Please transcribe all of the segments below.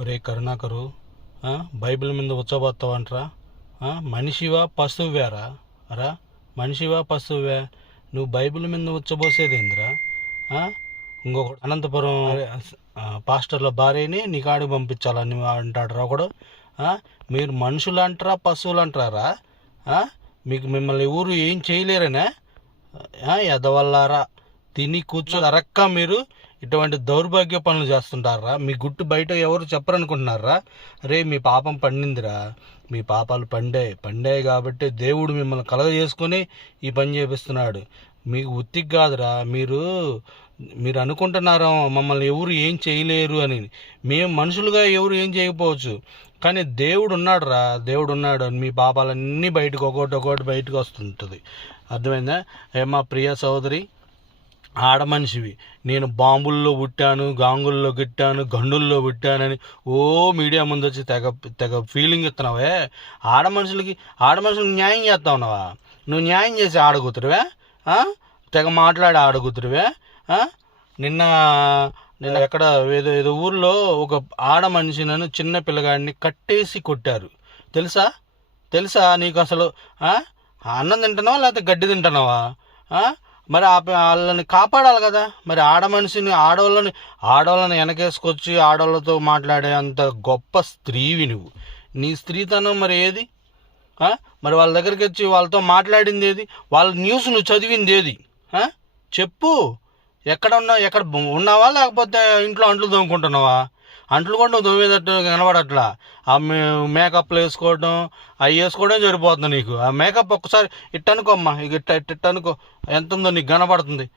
ఒరే కరుణాకరు బైబిల్ మీద ఉచ్చబోతావంటరా. మనిషివా పశువేరా రా మనిషివా పశువ్యా నువ్వు బైబిల్ మీద ఉచ్చబోసేదేందిరా? ఇంకొకటి అనంతపురం పాస్టర్ల భార్యని నీ కాడికి పంపించాలని అంటాడు రా ఒకడు. మీరు మనుషులు అంటారా పశువులు అంటారా మీకు మిమ్మల్ని ఎవరు ఏం చేయలేరనే? ఎదవల్లారా తిని కూర్చో అరక్క మీరు ఇటువంటి దౌర్భాగ్య పనులు చేస్తుంటారా? మీ గుట్టు బయట ఎవరు చెప్పరనుకుంటున్నారా? రే మీ పాపం పండిందిరా. మీ పాపాలు పండాయి పండాయి కాబట్టి దేవుడు మిమ్మల్ని కలగ చేసుకొని ఈ పని చేపిస్తున్నాడు. మీకు ఉత్తికి కాదురా. మీరు మీరు అనుకుంటున్నారా మమ్మల్ని ఎవరు ఏం చేయలేరు అని. మేము మనుషులుగా ఎవరు ఏం చేయకపోవచ్చు. కానీ దేవుడు ఉన్నాడు రా దేవుడు ఉన్నాడు మీ పాపాలన్నీ బయటకు ఒకటి ఒకటి బయటకు వస్తుంటుంది. అర్థమైందా? ఏమా మా ప్రియ సోదరి ఆడ మనిషివి నేను బాంబుల్లో పుట్టాను గాంగుల్లో గిట్టాను గండుల్లో పుట్టానని ఓ మీడియా ముందు వచ్చి తెగ తెగ ఫీలింగ్ ఇస్తున్నావే. ఆడ మనుషులకి ఆడ మనుషులకి న్యాయం చేస్తా ఉన్నావా? నువ్వు న్యాయం చేసి ఆడగుతురువే తెగ మాట్లాడి ఆడగుతురువే నిన్న నిన్న ఎక్కడ ఏదో ఏదో ఊర్లో ఒక ఆడ మనిషినను చిన్న పిల్లగాడిని కట్టేసి కొట్టారు. తెలుసా? తెలుసా నీకు అసలు? అన్నం తింటున్నావా లేకపోతే గడ్డి తింటున్నావా? మరి ఆ వాళ్ళని కాపాడాలి కదా. మరి ఆడ మనిషిని ఆడవాళ్ళని ఆడవాళ్ళని వెనకేసుకొచ్చి ఆడవాళ్ళతో మాట్లాడే అంత గొప్ప స్త్రీవి నువ్వు. నీ స్త్రీతనం మరి ఏది? మరి వాళ్ళ దగ్గరికి వచ్చి వాళ్ళతో మాట్లాడింది ఏది వాళ్ళ న్యూస్ నువ్వు చదివింది ఏది చెప్పు. ఎక్కడ ఉన్నావు ఎక్కడ ఉన్నావా? లేకపోతే ఇంట్లో అంట్లు తోముకుంటున్నావా? అంట్లు కూడా నువ్వు తోమేటట్టు కనబడట్లా. ఆ మేకప్లు వేసుకోవడం అవి వేసుకోవడం సరిపోతుంది నీకు. ఆ మేకప్ ఒక్కసారి ఇట్టనుకోమ్మా ఇక ఇట్ట ఇట్ట ఇట్ట అనుకో ఎంత ఉందో నీకు కనబడుతుంది.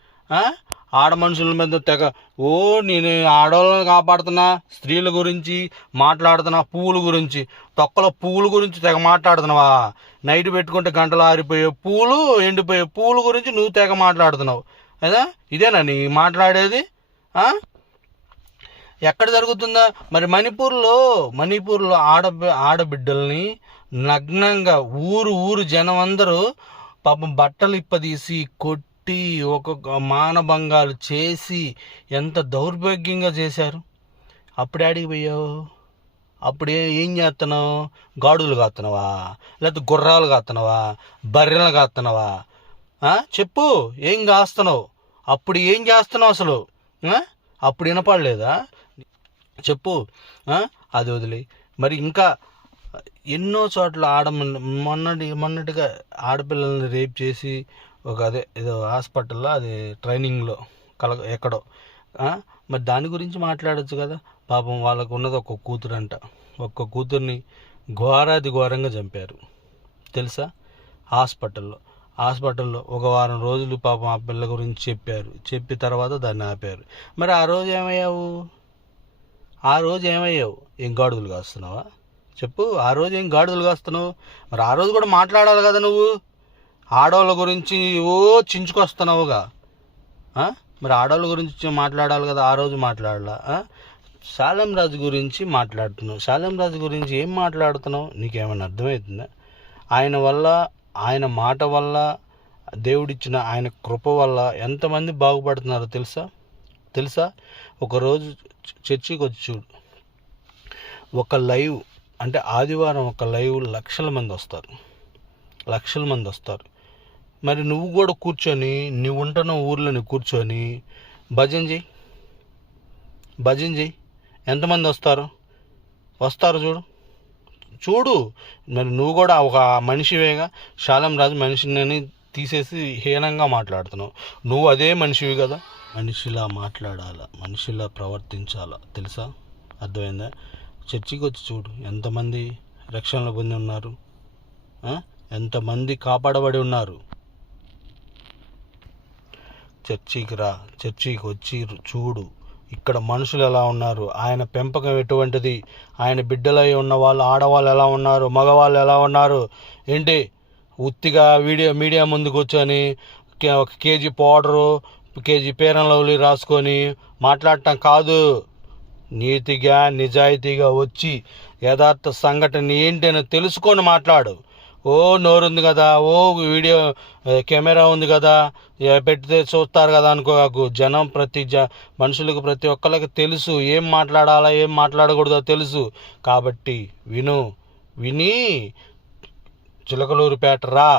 ఆడ మనుషుల మీద తెగ ఓ నేను ఆడవాళ్ళని కాపాడుతున్నా స్త్రీల గురించి మాట్లాడుతున్నా పువ్వుల గురించి. తొక్కల పువ్వుల గురించి తెగ మాట్లాడుతున్నావా? నైట్ పెట్టుకుంటే గంటలు ఆరిపోయే పూలు ఎండిపోయే పూల గురించి నువ్వు తెగ మాట్లాడుతున్నావు. అదా ఇదేనా నీ మాట్లాడేది? ఆ? ఎక్కడ జరుగుతుందా? మరి మణిపూర్లో మణిపూర్లో ఆడ ఆడబిడ్డల్ని నగ్నంగా ఊరు ఊరు జనం అందరూ పాపం బట్టలు ఇప్పదీసి కొట్టి ఒక్కొక్క మానభంగాలు చేసి ఎంత దౌర్భాగ్యంగా చేశారు? అప్పుడు ఆడికి పోయావు. అప్పుడు ఏం చేస్తున్నావు గాడులు కాస్తున్నావా లేకపోతే గుర్రాలు కాస్తున్నావా బర్రెలు కాస్తున్నావా చెప్పు ఏం కాస్తున్నావు? అప్పుడు ఏం చేస్తున్నావు అసలు? అప్పుడు వినపడలేదా? చెప్పు. అది వదిలి మరి ఇంకా ఎన్నో చోట్ల ఆడ మొన్నటి మొన్నటిగా ఆడపిల్లల్ని రేప్ చేసి ఒక అదే ఏదో హాస్పిటల్లో అది ట్రైనింగ్లో కల ఎక్కడో. మరి దాని గురించి మాట్లాడొచ్చు కదా. పాపం వాళ్ళకు ఉన్నది ఒక కూతురు అంట ఒక్క కూతుర్ని ఘోరాది ఘోరంగా చంపారు. తెలుసా? హాస్పిటల్లో. హాస్పిటల్లో ఒక వారం రోజులు పాపం ఆ పిల్ల గురించి చెప్పారు. చెప్పి తర్వాత దాన్ని ఆపారు. మరి ఆ రోజు ఏమయ్యావు? ఆ రోజు ఏమయ్యావు? ఏం గాడుదలు కాస్తున్నావా? చెప్పు ఆ రోజు ఏం గాడుదలు కాస్తున్నావు? మరి ఆ రోజు కూడా మాట్లాడాలి కదా నువ్వు? ఆడవాళ్ళ గురించి ఓ చించుకొస్తున్నావుగా. మరి ఆడవాళ్ళ గురించి మాట్లాడాలి కదా ఆ రోజు మాట్లాడాలా? ఆ? శాలం రాజు గురించి మాట్లాడుతున్నావు. శాలం రాజు గురించి ఏం మాట్లాడుతున్నావు? నీకేమైనా అర్థమవుతుందా? ఆయన వల్ల ఆయన మాట వల్ల దేవుడిచ్చిన ఆయన కృప వల్ల ఎంతమంది బాగుపడుతున్నారో తెలుసా? తెలుసా? ఒకరోజు చర్చికి వచ్చి చూడు. ఒక లైవ్ అంటే ఆదివారం ఒక లైవ్ లక్షల మంది వస్తారు. లక్షల మంది వస్తారు. మరి నువ్వు కూడా కూర్చొని నువ్వు ఉంటున్న ఊర్లోని కూర్చొని భజన చేయి. భజన చేయి. ఎంతమంది వస్తారు? వస్తారు చూడు. చూడు. మరి నువ్వు కూడా ఒక మనిషివేగా శాలం రాజు మనిషిని తీసేసి హీనంగా మాట్లాడుతున్నావు. నువ్వు అదే మనిషివి కదా. మనిషిలా మాట్లాడాలా మనిషిలా ప్రవర్తించాలా తెలుసా? అర్థమైందా? చర్చికి వచ్చి చూడు ఎంతమంది రక్షణలో పొంది ఉన్నారు? ఎంతమంది కాపాడబడి ఉన్నారు? చర్చికి రా చర్చికి వచ్చి చూడు ఇక్కడ మనుషులు ఎలా ఉన్నారు? ఆయన పెంపకం ఎటువంటిది? ఆయన బిడ్డలై ఉన్న వాళ్ళు ఆడవాళ్ళు ఎలా ఉన్నారు? మగవాళ్ళు ఎలా ఉన్నారు? ఏంటి? ఉత్తిగా వీడియో మీడియా ముందు కూర్చొని ఒక కేజీ పౌడరు కేజీ పేరం లవ్లీ రాసుకొని మాట్లాడటం కాదు. నీతిగా నిజాయితీగా వచ్చి యథార్థ సంఘటన ఏంటని తెలుసుకొని మాట్లాడు. ఓ నోరు ఉంది కదా ఓ వీడియో కెమెరా ఉంది కదా పెడితే చూస్తారు కదా అనుకోకు. జనం ప్రతి జ మనుషులకు ప్రతి ఒక్కరికి తెలుసు. ఏం మాట్లాడాలా ఏం మాట్లాడకూడదో తెలుసు. కాబట్టి విను విని చిలకలూరుపేట రా.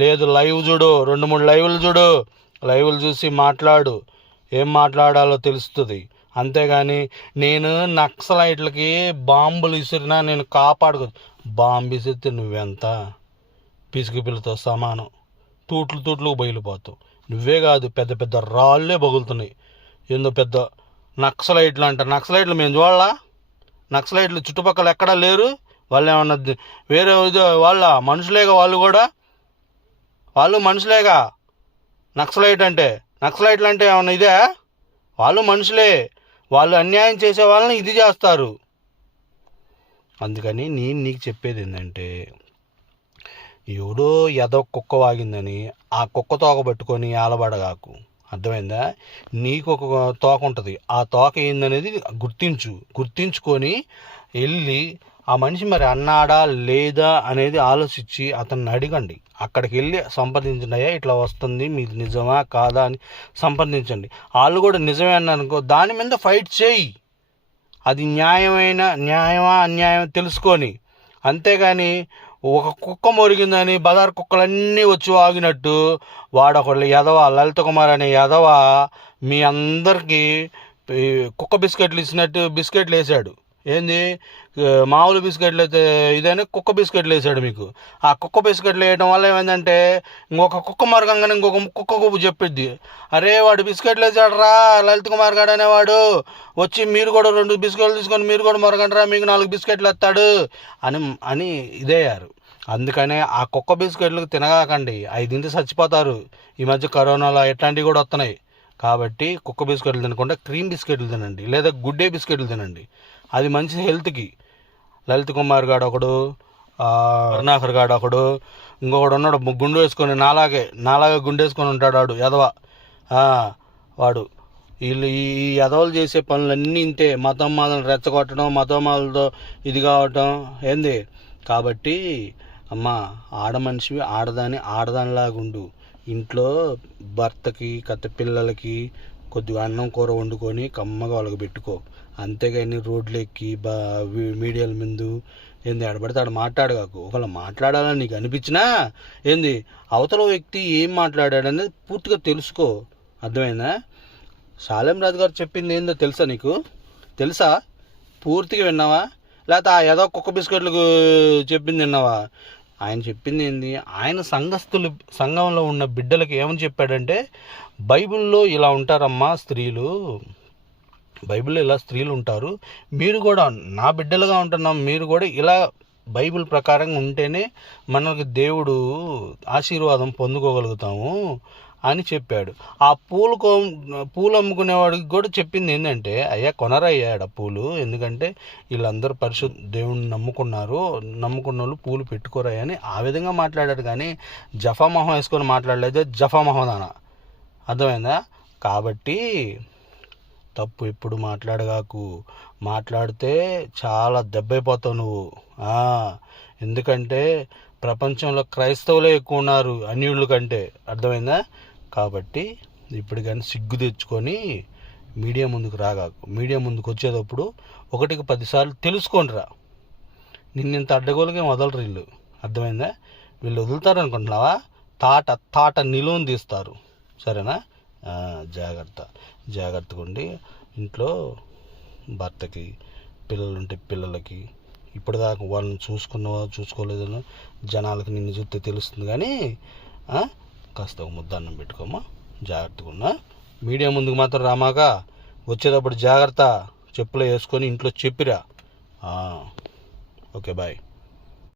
లేదు లైవ్ చూడు రెండు మూడు లైవ్లు చూడు. లైవ్లు చూసి మాట్లాడు. ఏం మాట్లాడాలో తెలుస్తుంది. అంతేగాని నేను నక్సలైట్లకి బాంబులు విసిరినా నేను కాపాడుకో బాంబు విసిరితే నువ్వెంత? పిసికి పిల్లతో సమానం. తూట్లు తూట్లు బయలుపోతావు. నువ్వే కాదు పెద్ద పెద్ద రాళ్ళే పగులుతున్నాయి ఏందో పెద్ద నక్సలైట్లు అంట. నక్సలైట్లు మేము చూడాలా? నక్సలైట్లు చుట్టుపక్కల ఎక్కడా లేరు? వాళ్ళు ఏమన్నా వేరే ఇది వాళ్ళ మనుషులేగా వాళ్ళు కూడా? వాళ్ళు మనుషులేగా? నక్సలైట్ అంటే నక్సలైట్లు అంటే ఏమన్నా ఇదే? వాళ్ళు మనుషులే. వాళ్ళు అన్యాయం చేసే వాళ్ళని ఇది చేస్తారు. అందుకని నేను నీకు చెప్పేది ఏంటంటే ఎవడో ఎదో కుక్క వాగిందని ఆ కుక్క తోక పట్టుకొని ఆలబడగాకు. అర్థమైందా? నీకు ఒక తోక ఉంటుంది. ఆ తోక ఏందనేది గుర్తించు. గుర్తించుకొని వెళ్ళి ఆ మనిషి మరి అన్నాడా లేదా అనేది ఆలోచించి అతన్ని అడగండి. అక్కడికి వెళ్ళి సంప్రదించండి అయ్యా ఇట్లా వస్తుంది మీది నిజమా కాదా అని సంప్రదించండి. వాళ్ళు కూడా నిజమే అన్నారనుకో దాని మీద ఫైట్ చేయి. అది న్యాయమైన న్యాయమా అన్యాయం తెలుసుకొని. అంతేగాని ఒక కుక్క మొరిగిందని బజార్ కుక్కలన్నీ వచ్చి వాగినట్టు వాడు ఒకళ్ళు ఎదవ లలిత కుమార్ అనే ఎదవ మీ అందరికీ కుక్క బిస్కెట్లు ఇచ్చినట్టు బిస్కెట్లు వేసాడు. ఏంది? మామూలు బిస్కెట్లు అయితే ఇదని కుక్క బిస్కెట్లు వేసాడు మీకు. ఆ కుక్క బిస్కెట్లు వేయడం వల్ల ఏమైందంటే ఇంకొక కుక్క మరగంగానే ఇంకొక కుక్క కుప్పు చెప్పిద్ది. అరే వాడు బిస్కెట్లు వేసాడు రా లలిత్ కుమార్ గారు అనేవాడు. వచ్చి మీరు కూడా రెండు బిస్కెట్లు తీసుకొని మీరు కూడా మరగండిరా మీకు నాలుగు బిస్కెట్లు ఎత్తాడు అని అని ఇదయ్యారు అందుకనే ఆ కుక్క బిస్కెట్లు తినగాకండి అవి తింటే చచ్చిపోతారు. ఈ మధ్య కరోనాలో ఇట్లాంటివి కూడా వస్తున్నాయి. కాబట్టి కుక్క బిస్కెట్లు తినకుండా క్రీమ్ బిస్కెట్లు తినండి లేదా గుడ్డే బిస్కెట్లు తినండి. అది మంచి హెల్త్కి. లలిత్ కుమార్ గాడు ఒకడు ఆ, కరుణాకర్ గాడు ఒకడు ఇంకొకడు ఉన్నాడు గుండు వేసుకొని నాలాగే నాలాగే గుండు వేసుకొని ఉంటాడు వాడు ఎదవ వాడు. వీళ్ళు ఈ యదవలు ఎదవలు చేసే పనులన్నీ ఇంతే. మతం మాలను రెచ్చగొట్టడం మతం మాలతో ఇది కావటం ఏంది? కాబట్టి అమ్మ ఆడ మనిషివి ఆడదాని ఆడదానిలాగా ఉండు ఇంట్లో భర్తకి కథ పిల్లలకి కొద్దిగా అన్నం కూర వండుకొని కమ్మగా వాళ్ళకి పెట్టుకో. అంతేగాని రోడ్లు ఎక్కి బా మీడియాల ముందు ఏంది ఆడబడితే ఆడ మాట్లాడగాకు. ఒకవేళ మాట్లాడాలని నీకు అనిపించినా ఏంది అవతల వ్యక్తి ఏం మాట్లాడాడు అనేది పూర్తిగా తెలుసుకో. అర్థమైందా? సాలెం రాజు గారు చెప్పింది ఏందో తెలుసా నీకు? తెలుసా? పూర్తిగా విన్నావా? లేకపోతే ఆ ఏదో కుక్క బిస్కెట్లకు చెప్పింది విన్నావా? ఆయన చెప్పింది ఏంది ఆయన సంఘస్థులు సంఘంలో ఉన్న బిడ్డలకి ఏమని చెప్పాడంటే బైబిల్లో ఇలా ఉంటారమ్మా స్త్రీలు. బైబిల్లో ఇలా స్త్రీలు ఉంటారు. మీరు కూడా నా బిడ్డలుగా ఉంటున్నాం. మీరు కూడా ఇలా బైబిల్ ప్రకారంగా ఉంటేనే మనకి దేవుడు ఆశీర్వాదం పొందుకోగలుగుతాము. అని చెప్పాడు. ఆ పూలు కో పూలు అమ్ముకునేవాడికి కూడా చెప్పింది ఏంటంటే అయ్యా కొనరయ్యాడు పూలు. ఎందుకంటే వీళ్ళందరూ పరిశుద్ధ దేవుణ్ణి నమ్ముకున్నారు. నమ్ముకున్న వాళ్ళు పూలు పెట్టుకోరయ్యని ఆ విధంగా మాట్లాడాడు. కానీ జఫా మొహం వేసుకొని మాట్లాడలేదు జఫా దాన అర్థమైందా? కాబట్టి తప్పు ఎప్పుడు మాట్లాడగాకు. మాట్లాడితే చాలా దెబ్బైపోతావు నువ్వు. ఎందుకంటే ప్రపంచంలో క్రైస్తవులే ఎక్కువ ఉన్నారు అన్యుళ్ళ కంటే. అర్థమైందా? కాబట్టి ఇప్పుడు కానీ సిగ్గు తెచ్చుకొని మీడియా ముందుకు రాగాకు మీడియా ముందుకు వచ్చేటప్పుడు ఒకటికి పదిసార్లు తెలుసుకొని రా. నిన్నింత అడ్డగోలుగా వదలరు వీళ్ళు. అర్థమైందా? వీళ్ళు వదులుతారు అనుకుంటున్నావా? తాట తాట నిలువను తీస్తారు. సరేనా? జాగ్రత్త. జాగ్రత్తగా ఉండి ఇంట్లో భర్తకి పిల్లలుంటే పిల్లలకి ఇప్పటిదాకా వాళ్ళని చూసుకున్నావా చూసుకోలేదని జనాలకి నిన్ను చూస్తే తెలుస్తుంది కానీ కాస్త ఒక ముద్దన్నం పెట్టుకోమా? జాగ్రత్తగా ఉన్నా. మీడియా ముందుకు మాత్రం రామాక వచ్చేటప్పుడు జాగ్రత్త. చెప్పులు వేసుకొని ఇంట్లో చెప్పిరా. Okay bye.